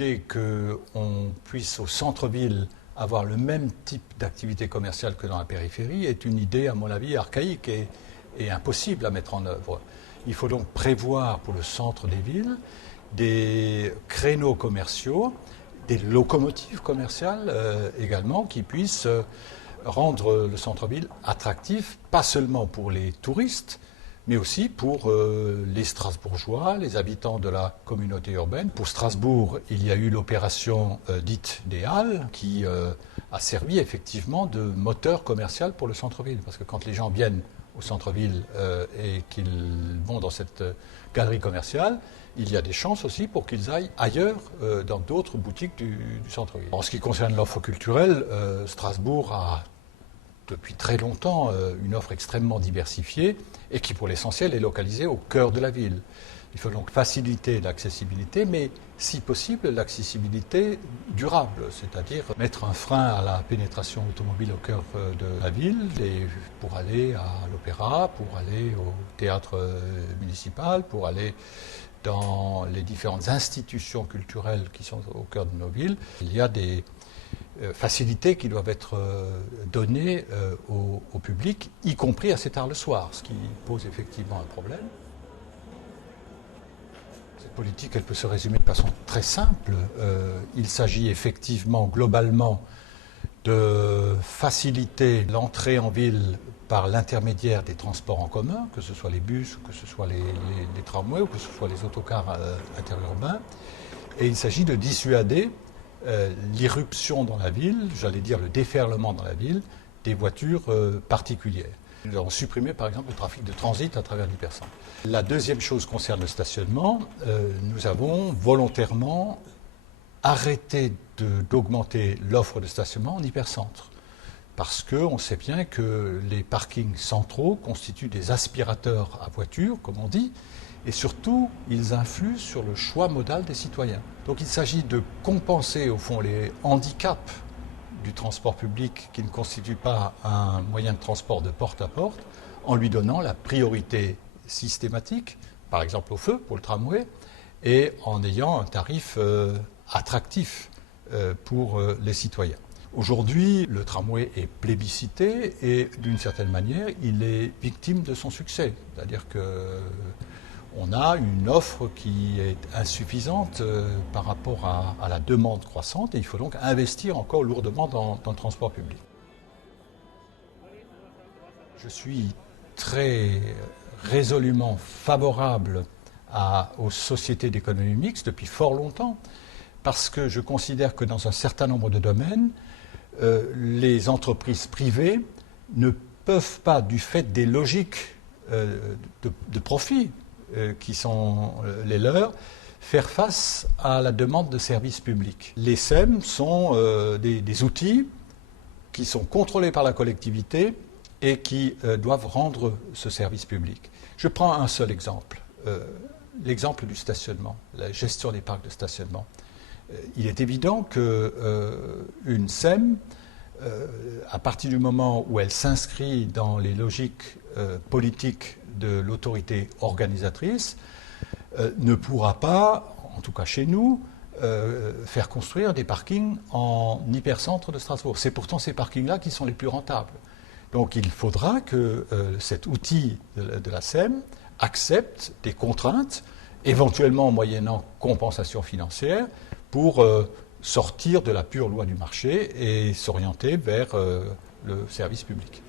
l'idée qu'on puisse au centre-ville avoir le même type d'activité commerciale que dans la périphérie est une idée, à mon avis, archaïque et impossible à mettre en œuvre. Il faut donc prévoir pour le centre des villes des créneaux commerciaux, des locomotives commerciales également, qui puissent rendre le centre-ville attractif, pas seulement pour les touristes, mais aussi pour les Strasbourgeois, les habitants de la communauté urbaine. Pour Strasbourg, il y a eu l'opération dite des Halles, qui a servi effectivement de moteur commercial pour le centre-ville. Parce que quand les gens viennent au centre-ville et qu'ils vont dans cette galerie commerciale, il y a des chances aussi pour qu'ils aillent ailleurs dans d'autres boutiques du centre-ville. En ce qui concerne l'offre culturelle, Strasbourg a depuis très longtemps une offre extrêmement diversifiée et qui pour l'essentiel est localisée au cœur de la ville. Il faut donc faciliter l'accessibilité, mais si possible l'accessibilité durable, c'est-à-dire mettre un frein à la pénétration automobile au cœur de la ville, et pour aller à l'opéra, pour aller au théâtre municipal, pour aller dans les différentes institutions culturelles qui sont au cœur de nos villes. Il y a des facilités qui doivent être données au public, y compris assez tard le soir, ce qui pose effectivement un problème. Cette politique, elle peut se résumer de façon très simple. Il s'agit effectivement, globalement, de faciliter l'entrée en ville par l'intermédiaire des transports en commun, que ce soit les bus, que ce soit les tramways, ou que ce soit les autocars interurbains. Et il s'agit de dissuader l'irruption dans la ville, j'allais dire le déferlement dans la ville, des voitures particulières. Nous avons supprimé par exemple le trafic de transit à travers l'hypercentre. La deuxième chose concerne le stationnement. Nous avons volontairement arrêté d'augmenter l'offre de stationnement en hypercentre. Parce qu'on sait bien que les parkings centraux constituent des aspirateurs à voitures, comme on dit, et surtout, ils influent sur le choix modal des citoyens. Donc il s'agit de compenser, au fond, les handicaps du transport public qui ne constitue pas un moyen de transport de porte à porte, en lui donnant la priorité systématique, par exemple au feu pour le tramway, et en ayant un tarif attractif pour les citoyens. Aujourd'hui, le tramway est plébiscité et d'une certaine manière, il est victime de son succès. C'est-à-dire qu'on a une offre qui est insuffisante par rapport à la demande croissante et il faut donc investir encore lourdement dans le transport public. Je suis très résolument favorable aux sociétés d'économie mixte depuis fort longtemps parce que je considère que dans un certain nombre de domaines, les entreprises privées ne peuvent pas, du fait des logiques de profit qui sont les leurs, faire face à la demande de services publics. Les SEM sont des outils qui sont contrôlés par la collectivité et qui doivent rendre ce service public. Je prends un seul exemple, l'exemple du stationnement, la gestion des parcs de stationnement. Il est évident qu'une SEM, à partir du moment où elle s'inscrit dans les logiques politiques de l'autorité organisatrice, ne pourra pas, en tout cas chez nous, faire construire des parkings en hypercentre de Strasbourg. C'est pourtant ces parkings-là qui sont les plus rentables. Donc il faudra que cet outil de la SEM accepte des contraintes, éventuellement moyennant compensation financière, pour sortir de la pure loi du marché et s'orienter vers le service public.